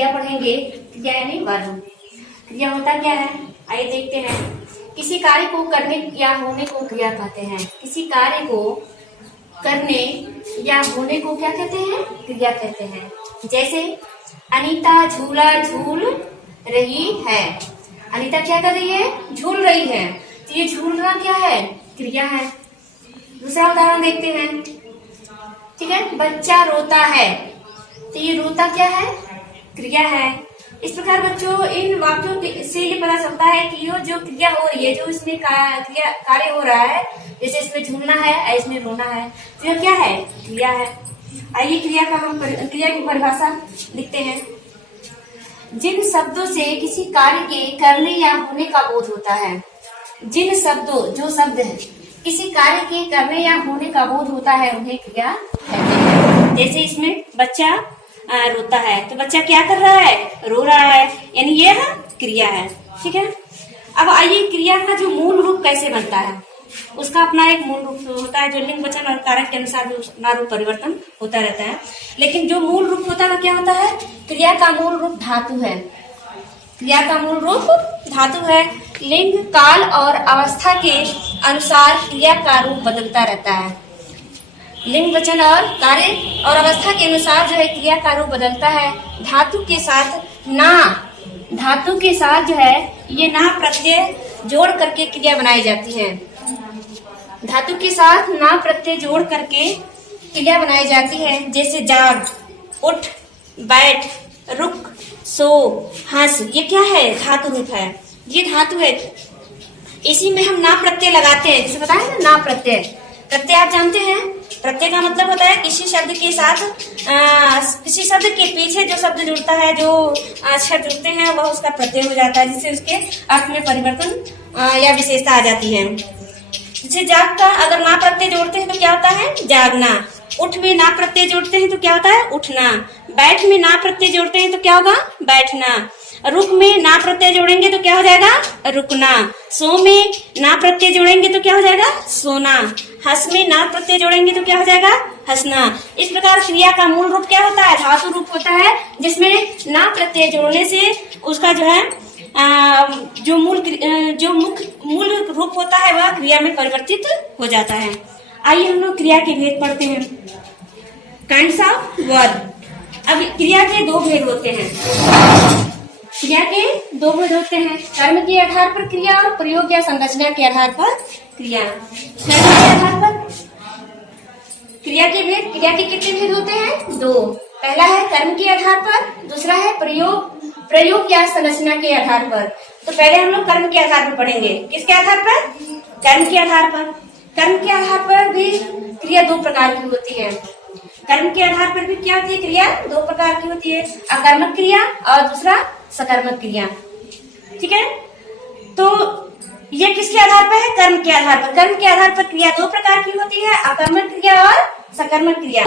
क्रिया पढ़ेंगे। क्रिया यानी वर्ब। क्रिया होता क्या है, आइए देखते हैं। किसी कार्य को करने या होने को क्रिया कहते हैं। किसी कार्य को करने या होने को क्या कहते हैं, क्रिया कहते हैं। जैसे अनीता झूला झूल रही है। अनीता क्या कर रही है, झूल रही है, तो ये झूलना क्या है, क्रिया है। दूसरा उदाहरण देखते हैं, ठीक है। बच्चा रोता है, तो ये रोता क्या है, क्रिया है। इस प्रकार बच्चों इन वाक्यों से ये पता चलता है कि यो जो क्रिया हो रही है, जो इसमें क्रिया कार्य हो रहा है, जैसे इसमें झूलना है, इसमें रोना है, तो यह क्या है, क्रिया है। आइए क्रिया की परिभाषा लिखते हैं। जिन शब्दों से किसी कार्य के करने या होने का बोध होता है, जिन शब्दों, जो शब्द है किसी कार्य के करने या होने का बोध होता है, उन्हें क्रिया कहते हैं। जैसे इसमें बच्चा रोता है, तो बच्चा क्या कर रहा है, रो रहा है, यानी ये क्रिया है, ठीक है। अब आइए क्रिया का जो मूल रूप कैसे बनता है, उसका अपना एक मूल रूप होता है, जो लिंग वचन और कारक के अनुसार नाम रूप परिवर्तन होता रहता है। लेकिन जो मूल रूप होता है क्या होता है, क्रिया का मूल रूप धातु है। क्रिया का मूल रूप धातु है। लिंग, काल और अवस्था के अनुसार क्रिया का रूप बदलता रहता है। लिंग, वचन और कार्य और अवस्था के अनुसार जो है क्रिया का रूप बदलता है। धातु के साथ जो है ये ना प्रत्यय जोड़ करके क्रिया बनाई जाती है। धातु के साथ ना प्रत्यय जोड़ करके क्रिया बनाई जाती है। जैसे जाग, उठ, बैठ, रुक, सो, हंस, ये क्या है, धातु रूप है, ये धातु है। इसी में हम ना प्रत्यय लगाते हैं, जैसे बताया ना, ना प्रत्यय। प्रत्यय आप जानते हैं, प्रत्यय का मतलब होता है किसी शब्द के साथ किसी शब्द के पीछे जो शब्द जुड़ता है, जो अक्षर जुड़ते हैं, वह उसका प्रत्यय हो जाता है, जिससे उसके अर्थ में परिवर्तन या विशेषता आ जाती है। जैसे जाग का अगर ना प्रत्यय जोड़ते हैं तो क्या होता है, जागना। उठ में ना प्रत्यय जोड़ते हैं तो क्या होता है, उठना। बैठ में ना प्रत्यय जोड़ते हैं तो क्या होगा, बैठना। रुक में ना प्रत्यय जोड़ेंगे तो क्या हो जाएगा, रुकना। सो में ना प्रत्यय जोड़ेंगे तो क्या हो जाएगा, सोना। हंस में ना प्रत्यय जोड़ेंगे तो क्या हो जाएगा, हंसना। इस प्रकार क्रिया का मूल रूप क्या होता है, धातु रूप होता है, जिसमें ना प्रत्यय जोड़ने से उसका जो है जो मूल रूप होता है वह क्रिया में परिवर्तित हो जाता है। आइए हम लोग क्रिया के भेद पढ़ते हैं। Kinds of verb. अब क्रिया के दो भेद होते हैं। क्रिया के दो भेद होते हैं, कर्म के आधार पर क्रिया और प्रयोग या संरचना के आधार पर क्रिया। कर्म के आधार पर क्रिया के भेद, क्रिया के कितने भेद होते हैं, दो। पहला है कर्म के आधार पर, दूसरा है प्रयोग या संरचना के आधार पर। तो पहले हम लोग कर्म के आधार पर पढ़ेंगे। किसके आधार पर, कर्म के आधार पर। कर्म के आधार पर भी क्रिया दो प्रकार की होती है। कर्म के आधार पर भी क्या होती है, क्रिया दो प्रकार की होती है, अकर्मक क्रिया और दूसरा सकर्मक क्रिया, ठीक है। तो ये किसके आधार पर है, कर्म के आधार पर। कर्म के आधार पर क्रिया दो प्रकार की होती है, अकर्मक क्रिया और सकर्मक क्रिया।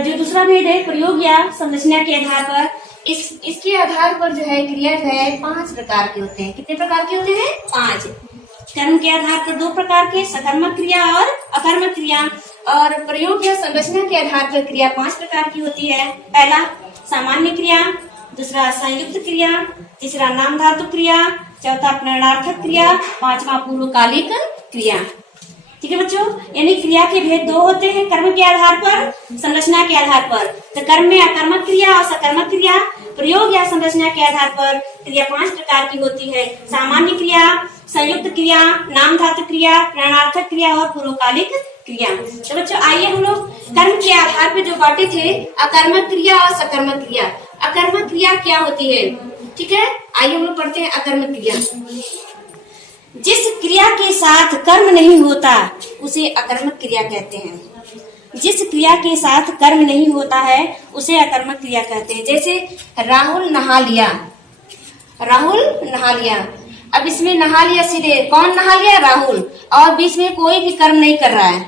जो दूसरा भेद है प्रयोग या संरचना के आधार पर, इसके आधार पर जो है क्रिया जो है 5 प्रकार के होते हैं। कितने प्रकार के होते हैं, 5। कर्म के आधार पर 2 प्रकार के, सकर्मक क्रिया और अकर्मक क्रिया। और प्रयोग या संरचना के आधार पर क्रिया 5 प्रकार की होती है। पहला सामान्य क्रिया, दूसरा संयुक्त क्रिया, तीसरा नाम धातु क्रिया, चौथा प्रेरणार्थक क्रिया, पांचवा पूर्वकालिक क्रिया, ठीक है बच्चों। यानी क्रिया के भेद दो होते हैं, कर्म के आधार पर, संरचना के आधार पर। तो कर्म में अकर्मक क्रिया और सकर्मक क्रिया, प्रयोग या संरचना के आधार पर क्रिया 5 प्रकार की होती है। सामान्य क्रिया, संयुक्त क्रिया, नाम धातु क्रिया, प्रेरणार्थक क्रिया और पूर्वकालिक क्रिया। तो बच्चों आइए हम लोग कर्म के आधार पर जो बांटे थे, अकर्मक क्रिया और सकर्मक क्रिया। अकर्मक क्रिया क्या होती है, ठीक है। आइए हम लोग पढ़ते हैं अकर्मक क्रिया। जिस क्रिया के साथ कर्म नहीं होता उसे अकर्मक क्रिया कहते हैं। जिस क्रिया के साथ कर्म नहीं होता है उसे अकर्मक क्रिया कहते हैं। जैसे राहुल नहा लिया, राहुल नहा लिया। अब इसमें नहा लिया, सीधे कौन नहा लिया, राहुल, और बीच में कोई भी कर्म नहीं कर रहा है,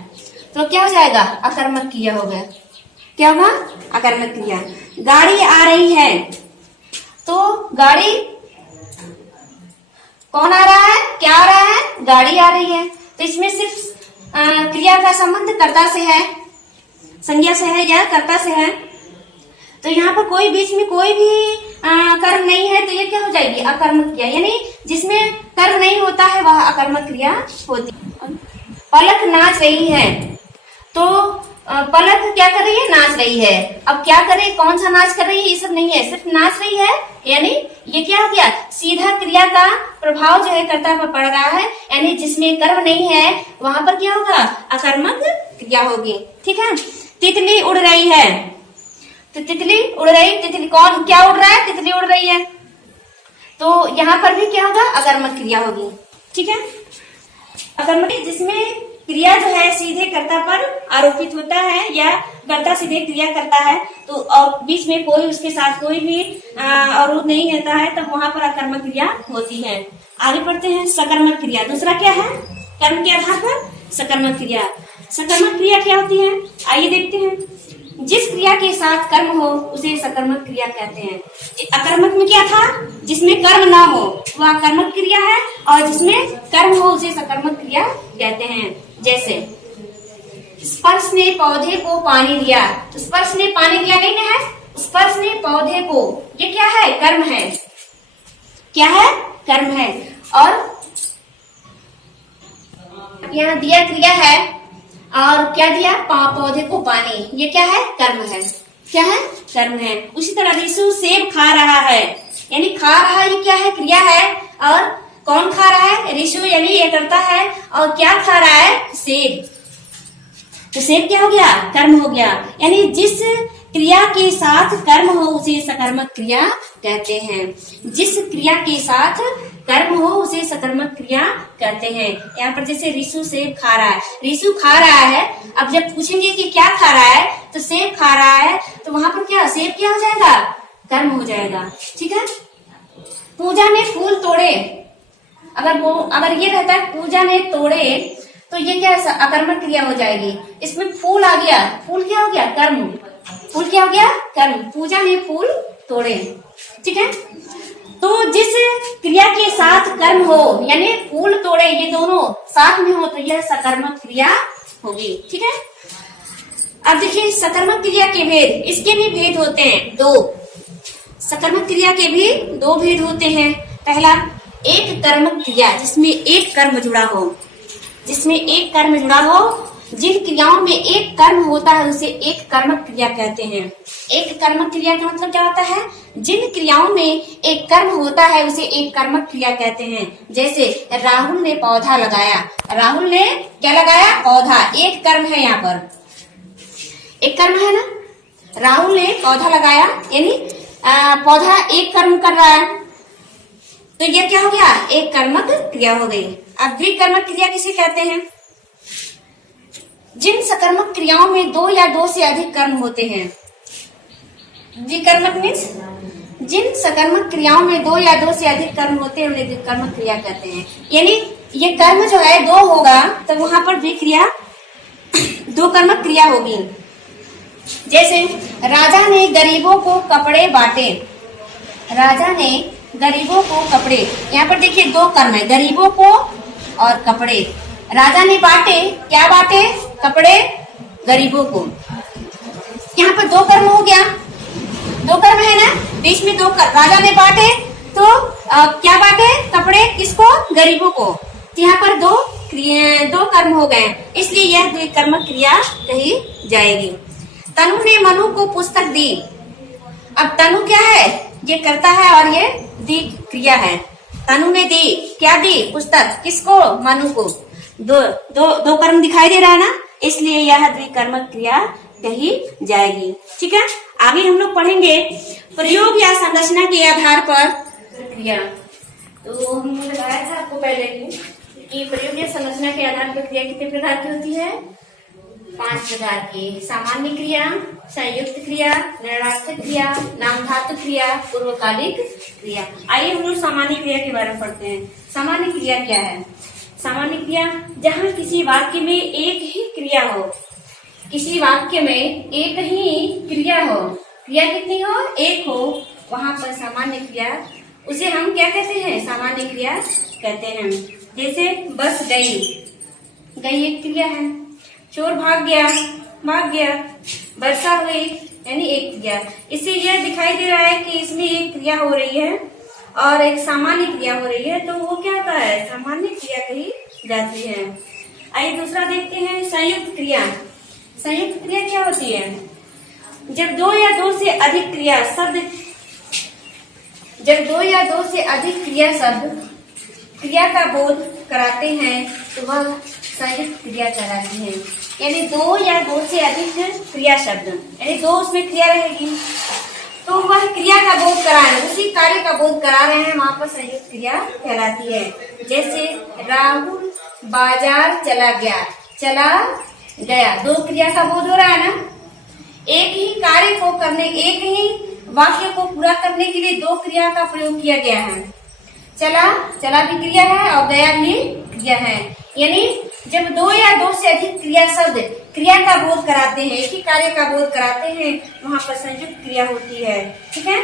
तो क्या हो जाएगा, अकर्मक क्रिया हो गया। क्या होगा, अकर्मक क्रिया। गाड़ी आ रही है, तो गाड़ी, कौन आ रहा है, क्या आ रहा है, गाड़ी आ रही है। तो इसमें सिर्फ क्रिया का संबंध कर्ता से है, संज्ञा से है या कर्ता से है। तो यहाँ पर कोई बीच में कोई भी कर्म नहीं है, तो ये क्या हो जाएगी? अकर्मक क्रिया। यानी जिसमें कर्म नहीं होता है वह अकर्मक क्रिया होती है। पलक नाच रही है, तो पलक क्या कर रही है? नाच रही है। अब क्या करे, कौन सा नाच कर रही है, ये सब नहीं है, सिर्फ नाच रही है। यानी ये क्या हो गया? सीधा क्रिया का प्रभाव जो है कर्ता पर पड़ रहा है। यानी जिसमें कर्म नहीं है वहां पर क्या होगा? अकर्मक क्रिया होगी। ठीक है। तितली उड़ रही है, तो तितली उड़ रही, तितली कौन क्या उड़ रहा है? तितली उड़ रही है। तो यहाँ पर भी क्या होगा? अकर्मक क्रिया होगी। ठीक है। अकर्मक जिसमें क्रिया जो है सीधे कर्ता पर आरोपित होता है या कर्ता सीधे क्रिया करता है, तो और बीच में कोई उसके साथ कोई भी अवरोध नहीं रहता है, तब वहां पर अकर्मक क्रिया होती है। आगे बढ़ते हैं। सकर्मक क्रिया दूसरा क्या है? कर्म के आधार पर सकर्मक क्रिया। सकर्मक क्रिया क्या होती है? आइए देखते हैं। जिस क्रिया के साथ कर्म हो उसे सकर्मक क्रिया कहते हैं। अकर्मक में क्या था? जिसमें कर्म ना हो वह अकर्मक क्रिया है, और जिसमें कर्म हो उसे सकर्मक क्रिया कहते हैं। जैसे स्पर्श ने पौधे को पानी दिया, तो स्पर्श ने पानी दिया नहीं ना है, स्पर्श ने पौधे को, ये क्या है? कर्म है। क्या है? कर्म है। और यहाँ दिया क्रिया है, और क्या दिया? पौधे को पानी, ये क्या है? कर्म है। क्या है? कर्म है। उसी तरह ऋषु सेब खा रहा है, यानी खा रहा है, ये क्या है? क्रिया है। और कौन खा रहा है? ऋषु, यानी ये करता है। और क्या खा रहा है? सेब। तो सेब क्या हो गया? कर्म हो गया। यानी जिस क्रिया के साथ कर्म हो उसे सकर्मक क्रिया कहते हैं। जिस क्रिया के साथ कर्म हो उसे सकर्मक क्रिया कहते हैं। यहाँ पर जैसे ऋषु सेब खा रहा है, ऋषु खा रहा है। अब जब पूछेंगे कि क्या खा रहा है, तो सेब खा रहा है, तो वहां पर क्या? सेब क्या हो जाएगा? कर्म हो जाएगा। ठीक है। पूजा ने फूल तोड़े, अगर ये रहता है पूजा ने तोड़े, तो ये क्या? अकर्मक क्रिया हो जाएगी। इसमें फूल आ गया, फूल क्या हो गया? कर्म। फूल क्या हो गया? कर्म। पूजा ने फूल तोड़े। ठीक है। तो जिस क्रिया के साथ कर्म हो, यानी फूल तोड़े, ये दोनों साथ में हो, तो यह सकर्मक क्रिया होगी। ठीक है। अब देखिए सकर्मक क्रिया के भेद, इसके भी भेद होते हैं दो। सकर्मक क्रिया के भी दो भेद होते हैं। पहला, एक कर्मक क्रिया, जिसमें एक कर्म जुड़ा हो, जिसमें एक कर्म जुड़ा हो। जिन क्रियाओं में एक कर्म होता है उसे एक कर्मक क्रिया कहते हैं। एक कर्मक क्रिया का मतलब क्या होता है? जिन क्रियाओं में एक कर्म होता है उसे एक कर्मक क्रिया कहते हैं। जैसे राहुल ने पौधा लगाया, राहुल ने क्या लगाया? पौधा। एक कर्म है, यहाँ पर एक कर्म है ना। राहुल ने पौधा लगाया, यानी पौधा एक कर्म कर रहा है, तो ये क्या हो गया? एक कर्मक क्रिया हो गई। अब द्विकर्मक क्रिया किसे कहते हैं? जिन सकर्मक क्रियाओं में दो या दो से अधिक कर्म होते हैं। द्विकर्मक मीन्स जिन सकर्मक क्रियाओं में दो या दो से अधिक कर्म होते हैं उन्हें द्विकर्मक क्रिया कहते हैं। यानी ये कर्म जो है दो होगा, तो वहां पर द्विक्रिया, दो कर्मक क्रिया होगी। जैसे राजा ने गरीबों को कपड़े बांटे, राजा ने गरीबों को कपड़े, यहाँ पर देखिए दो कर्म है, गरीबों को और कपड़े। राजा ने बांटे, क्या बांटे? कपड़े गरीबों को। यहाँ पर दो कर्म हो गया, दो कर्म है ना, बीच में दो कर्म। राजा ने बांटे, तो क्या बांटे? कपड़े किसको? गरीबों को। तो यहाँ पर दो कर्म हो गए, इसलिए यह द्विकर्मक क्रिया कही जाएगी। तनु ने मनु को पुस्तक दी। अब तनु क्या है? ये करता है, और ये दी क्रिया है। तनु ने दी, क्या दी? पुस्तक। किसको? मनु को। दो कर्म दिखाई दे रहा है ना, इसलिए यह द्विकर्मक क्रिया कही जाएगी। ठीक है। आगे हम लोग पढ़ेंगे प्रयोग या संरचना के आधार पर क्रिया। तो हमने बताया था आपको पहले कि प्रयोग या संरचना के आधार पर क्रिया कितने प्रकार की होती है? 5 प्रकार की। सामान्य क्रिया, संयुक्त क्रिया, निर्णायक क्रिया, नामधातु क्रिया, पूर्वकालिक क्रिया। आइए हम लोग सामान्य क्रिया के बारे में पढ़ते हैं। सामान्य क्रिया क्या है? सामान्य क्रिया जहाँ किसी वाक्य में एक ही क्रिया हो, किसी वाक्य में एक ही क्रिया हो, क्रिया कितनी हो? एक हो, वहां पर सामान्य क्रिया, उसे हम क्या कहते हैं? सामान्य क्रिया कहते हैं। जैसे बस गई, गई एक क्रिया है। चोर भाग गया, भाग गया। वर्षा हुई, यानी एक क्रिया। इससे यह दिखाई दे रहा है कि इसमें एक क्रिया हो रही है और एक सामान्य क्रिया हो रही है, तो वो क्या होता है, सामान्य क्रिया कही जाती है। आइए दूसरा देखते हैं, संयुक्त क्रिया। संयुक्त क्रिया क्या होती है? जब दो या दो से अधिक क्रिया शब्द क्रिया का बोध कराते हैं तो वह संयुक्त क्रिया कहलाती है। यानी दो या दो से अधिक क्रिया शब्द, यानी दो उसमें क्रिया रहेगी तो वह क्रिया का बोध करा रहे हैं, उसी कार्य का बोध करा रहे हैं, वहां पर संयुक्त क्रिया कहलाती है। जैसे राहुल बाजार चला गया, दो क्रिया का बोध हो रहा है ना। एक ही कार्य को करने, एक ही वाक्य को पूरा करने के लिए दो क्रिया का प्रयोग किया गया है। चला भी क्रिया है और गया भी क्रिया है। यानी जब दो या दो से अधिक क्रिया शब्द क्रिया का बोध कराते हैं, एक ही कार्य का बोध कराते हैं, वहां पर संयुक्त क्रिया होती है। ठीक है,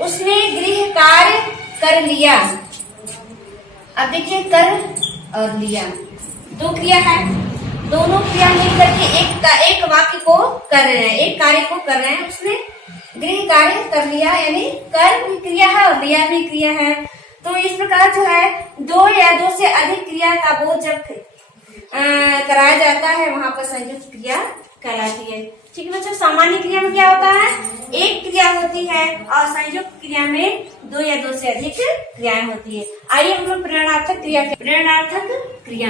उसने गृह कार्य कर लिया। अब देखिए, कर और लिया दो क्रिया है, दोनों क्रिया मिल करके एक वाक्य को कर रहे हैं, एक कार्य को कर रहे हैं। उसने गृह कार्य कर लिया, यानी कर भी क्रिया है और लिया भी क्रिया है। तो इस प्रकार जो है दो या दो से अधिक क्रिया का बोध जब कराया जाता है, वहां पर संयुक्त क्रिया कहलाती है। ठीक है बच्चों, सामान्य क्रिया में क्या होता है, एक क्रिया होती है और संयुक्त क्रिया में दो या दो से अधिक क्रियाएं होती है। आइए हम लोग प्रेरणार्थक क्रिया प्रेरणार्थक क्रिया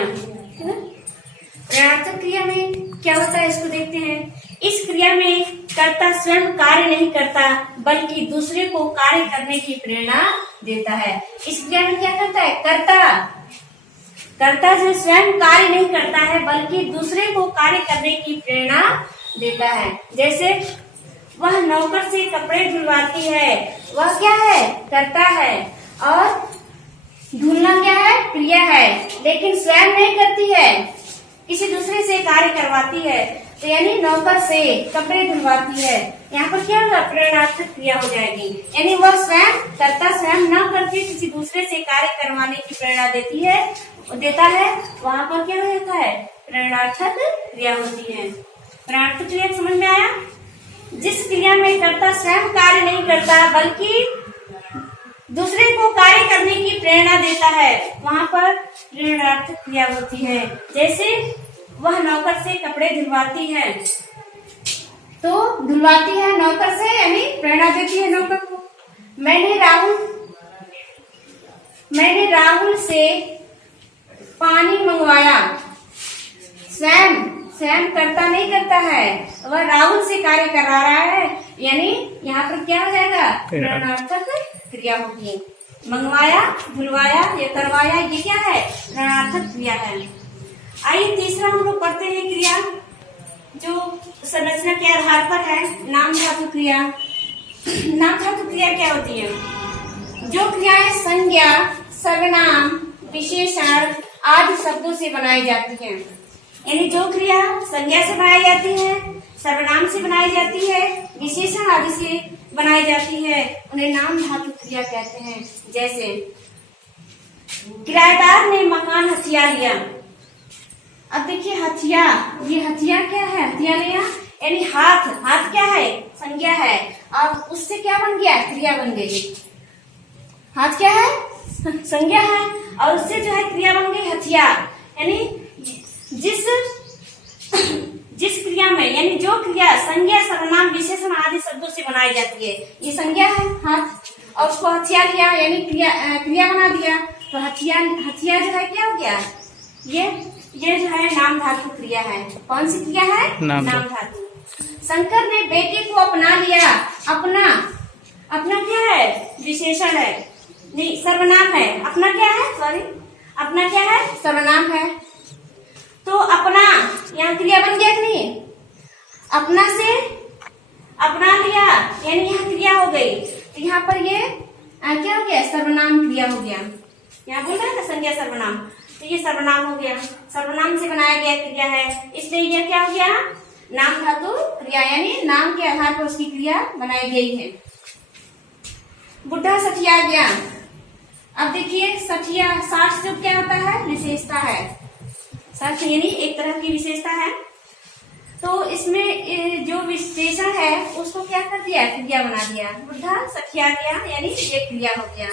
में क्या होता है इसको देखते हैं। इस क्रिया में कर्ता स्वयं कार्य नहीं करता बल्कि दूसरे को कार्य करने की प्रेरणा देता है। इस क्रिया में क्या करता है, कर्ता जो स्वयं कार्य नहीं करता है बल्कि दूसरे को कार्य करने की प्रेरणा देता है। जैसे वह नौकर से कपड़े धुलवाती है, वह क्या है, कर्ता है, और धुलना क्या है, क्रिया है, लेकिन स्वयं नहीं करती है, किसी दूसरे से कार्य करवाती है। तो यानी नौकर से कपड़े धुलवाती है, यहाँ पर क्या होगा, प्रेरणार्थक क्रिया हो जाएगी। यानी वह कर्ता स्वयं न करके किसी दूसरे से कार्य करवाने की प्रेरणा देता है, वहाँ पर क्या हो जाता है, प्रेरणार्थक क्रिया होती है। प्रेरणार्थक क्रिया समझ में आया? जिस क्रिया में कर्ता स्वयं कार्य नहीं करता बल्कि दूसरे को कार्य करने की प्रेरणा देता है, वहाँ पर प्रेरणार्थक क्रिया होती है। जैसे वह नौकर से कपड़े धुलवाती है, तो धुलवाती है नौकर से, यानी प्रेरणा देती है नौकर को। मैंने राहुल से पानी मंगवाया, स्वयं कर्ता नहीं करता है, वह राहुल से कार्य करा रहा है, यानी यहाँ पर क्या हो जाएगा, प्रेरणार्थक क्रिया होगी। मंगवाया, धुलवाया या करवाया, ये क्या है, प्रेरणार्थक क्रिया है। आइए तीसरा हम लोग पढ़ते हैं क्रिया जो संरचना के आधार पर है, नाम धातु क्रिया। नाम धातु क्रिया क्या होती है, जो क्रियाएं संज्ञा, सर्वनाम, विशेषण आदि शब्दों से बनाई जाती है। यानी जो क्रिया संज्ञा से बनाई जाती है, सर्वनाम से बनाई जाती है, विशेषण आदि से बनाई जाती है, उन्हें नाम धातु क्रिया कहते हैं। जैसे किराएदार ने मकान हथिया लिया। अब देखिए हथिया, ये हथिया क्या है, हथिया लिया, यानी हाथ क्या है, संज्ञा है, और उससे क्या बन गया, क्रिया बन गई। हाथ क्या है, संज्ञा है, और उससे जो है क्रिया बन गई हथिया। यानी जिस क्रिया में, यानी जो क्रिया संज्ञा, सर्वनाम, विशेषण आदि शब्दों से बनाई जाती है, ये संज्ञा है हाथ, और उसको हथिया लिया यानी क्रिया बना दिया, तो हथिया जो है क्या हो गया, ये जो है नाम धातु क्रिया है। कौन सी क्रिया है, नाम धातु। शंकर ने बेटे को अपना लिया, अपना क्या है, विशेषण है, नहीं सर्वनाम है, अपना क्या है, सर्वनाम है। तो अपना यहाँ क्रिया बन गया कि नहीं, अपना से अपना लिया, यानी यहाँ क्रिया हो गई, तो यहाँ पर ये क्या हो गया, सर्वनाम क्रिया हो गया। यहाँ बोल रहा है ना संज्ञा सर्वनाम, तो ये सर्वनाम हो गया, सर्वनाम से बनाया गया क्रिया है, इसलिए यह क्या हो गया, नाम धातु क्रिया, यानी नाम के आधार पर उसकी क्रिया बनाई गई है। बुढ़ा सठिया गया। अब देखिए सठिया, साठ जो क्या होता है, विशेषता है, साठ यानी एक तरह की विशेषता है। तो इसमें जो विशेषण है उसको क्या कर दिया, क्रिया बना दिया। वृद्धा सखिया गया, यानी ये क्रिया हो गया।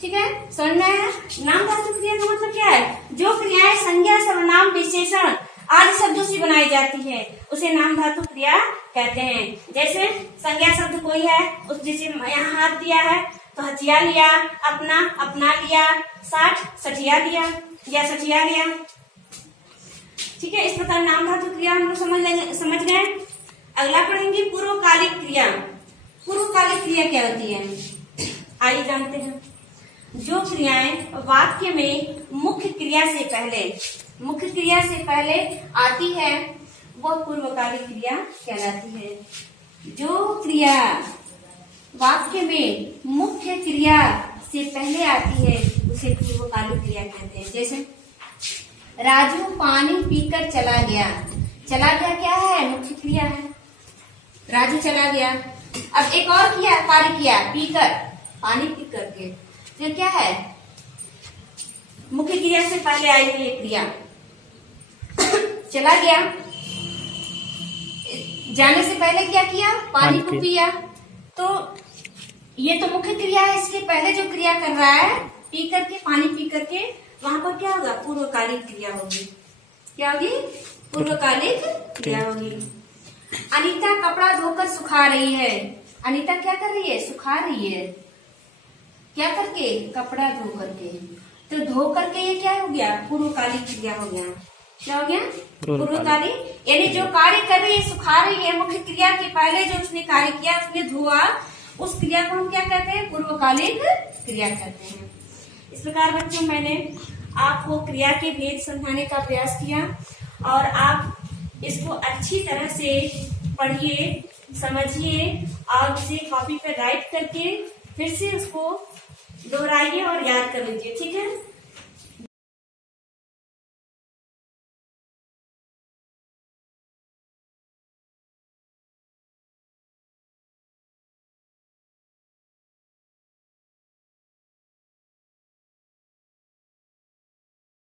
ठीक है, समझ में आया। नाम धातु क्रिया का मतलब क्या है, जो क्रियाएं संज्ञा, सर्वनाम, विशेषण आदि शब्दों से बनाई जाती है उसे नाम धातु क्रिया कहते हैं। जैसे संज्ञा शब्द कोई है, उस जैसे यहाँ हाथ दिया है तो हथिया लिया, अपना अपना लिया, साठ सठिया लिया या सठिया लिया। ठीक है, इस प्रकार नाम धातु क्रिया हम लोग समझ गए। अगला पढ़ेंगे पूर्वकालिक क्रिया। पूर्वकालिक क्रिया क्या होती है, आइए जानते हैं। जो क्रियाएं वाक्य में मुख्य क्रिया से पहले आती है वह पूर्वकालिक क्रिया कहलाती है। जो क्रिया वाक्य में मुख्य क्रिया से पहले आती है उसे पूर्वकालिक क्रिया कहते हैं। जैसे राजू पानी पीकर चला गया। चला गया क्या है, मुख्य क्रिया है। राजू चला गया। अब एक और कार्य किया, पीकर, पानी पी करके, तो क्या है, मुख्य क्रिया से पहले आई हुई क्रिया। चला गया, जाने से पहले क्या किया, पानी को पिया, तो ये तो मुख्य क्रिया है। इसके पहले जो क्रिया कर रहा है, पी करके, पानी पी करके, वहां पर क्या होगा, पूर्वकालिक क्रिया होगी। क्या होगी, पूर्वकालिक क्रिया होगी। अनीता कपड़ा धोकर सुखा रही है। अनीता क्या कर रही है, सुखा रही है। क्या करके, कपड़ा धो करके। तो धो करके ये क्या हो गया, पूर्वकालिक क्रिया हो गया। क्या हो गया, पूर्वकालिक, यानी जो कार्य कर रही है, सुखा रही है, मुख्य क्रिया के पहले जो उसने कार्य किया, उसने धोआ, उस क्रिया को हम क्या कहते हैं, पूर्वकालिक क्रिया कहते हैं। इस प्रकार बच्चों मैंने आपको क्रिया के भेद समझाने का प्रयास किया और आप इसको अच्छी तरह से पढ़िए, समझिए और उसे कॉपी पर राइट करके फिर से उसको दोहराइए और याद कर लीजिए। ठीक है।